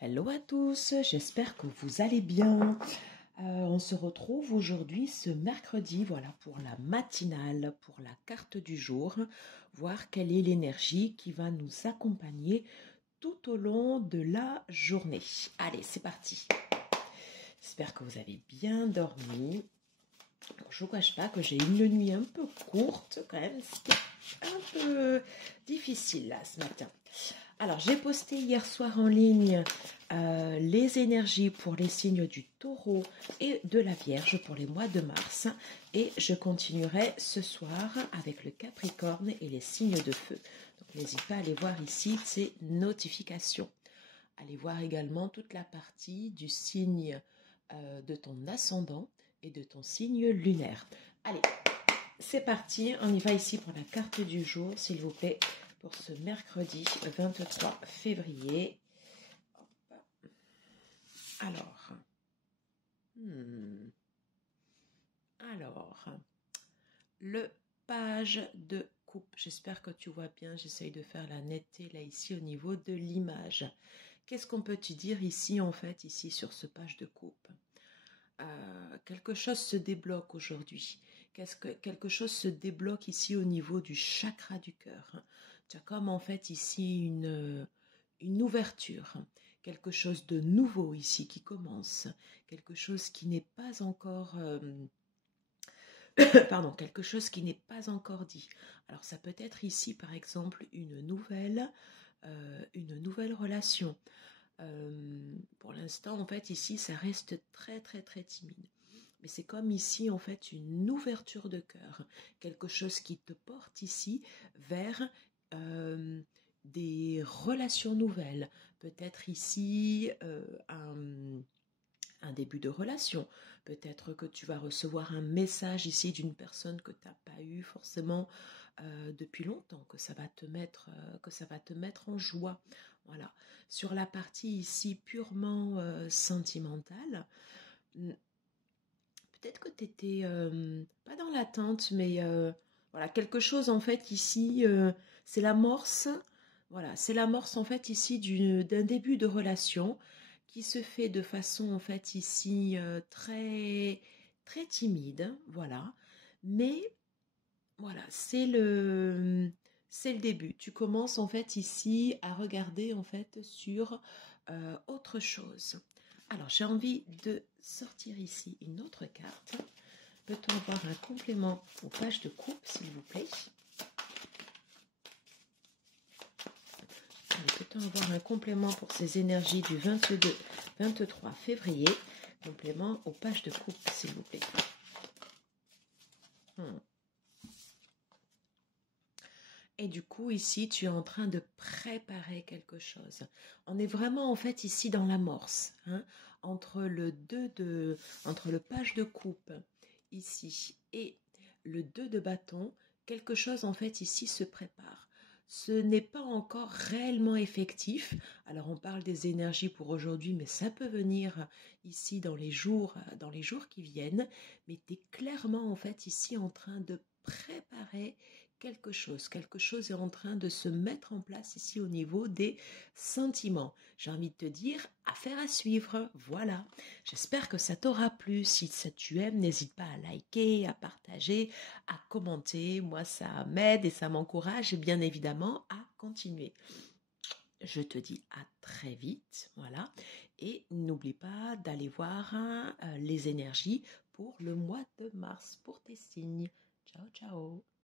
Hello à tous, j'espère que vous allez bien. On se retrouve aujourd'hui ce mercredi, voilà, pour la matinale, pour la carte du jour, voir quelle est l'énergie qui va nous accompagner tout au long de la journée. Allez, c'est parti. J'espère que vous avez bien dormi. Je ne vous cache pas que j'ai une nuit un peu courte quand même, c'était un peu difficile là ce matin. Alors, j'ai posté hier soir en ligne les énergies pour les signes du Taureau et de la Vierge pour les mois de mars. Et je continuerai ce soir avec le Capricorne et les signes de feu. Donc, n'hésite pas à aller voir ici ces notifications. Allez voir également toute la partie du signe de ton ascendant et de ton signe lunaire. Allez, c'est parti. On y va ici pour la carte du jour, s'il vous plaît. Pour ce mercredi 23 février. Alors, le page de coupe. J'espère que tu vois bien. J'essaye de faire la netteté là ici au niveau de l'image. Qu'est-ce qu'on peut te dire ici en fait, ici sur ce page de coupe? Quelque chose se débloque aujourd'hui. Quelque chose se débloque ici au niveau du chakra du cœur. Tu as comme en fait ici une ouverture, quelque chose de nouveau ici qui commence, quelque chose qui n'est pas encore pardon, quelque chose qui n'est pas encore dit. Alors ça peut être ici par exemple une nouvelle relation. Pour l'instant en fait ici ça reste très très très timide. Mais c'est comme ici, en fait, une ouverture de cœur. Quelque chose qui te porte ici vers des relations nouvelles. Peut-être ici un début de relation. Peut-être que tu vas recevoir un message ici d'une personne que tu n'as pas eu forcément depuis longtemps, que ça va te mettre en joie. Voilà. Sur la partie ici purement sentimentale, peut-être que tu étais pas dans l'attente, mais voilà, quelque chose en fait ici, c'est l'amorce. Voilà, c'est l'amorce en fait ici d'un début de relation qui se fait de façon en fait ici très très timide, voilà. Mais voilà, c'est le début. Tu commences en fait ici à regarder en fait sur autre chose. Alors, j'ai envie de sortir ici une autre carte. Peut-on avoir un complément aux pages de coupe, s'il vous plaît? Peut-on avoir un complément pour ces énergies du 23 février? Complément aux pages de coupe, s'il vous plaît. Et du coup, ici, tu es en train de préparer quelque chose. On est vraiment, en fait, ici dans l'amorce. Entre le page de coupe, ici, et le 2 de bâton, quelque chose, en fait, ici, se prépare. Ce n'est pas encore réellement effectif. Alors, on parle des énergies pour aujourd'hui, mais ça peut venir ici dans les jours qui viennent. Mais tu es clairement, en fait, ici, en train de préparer quelque chose est en train de se mettre en place ici au niveau des sentiments. J'ai envie de te dire, affaire à suivre, voilà. J'espère que ça t'aura plu. Si ça tu aimes, n'hésite pas à liker, à partager, à commenter. Moi, ça m'aide et ça m'encourage bien évidemment à continuer. Je te dis à très vite, voilà. Et n'oublie pas d'aller voir les énergies pour le mois de mars, pour tes signes. Ciao, ciao.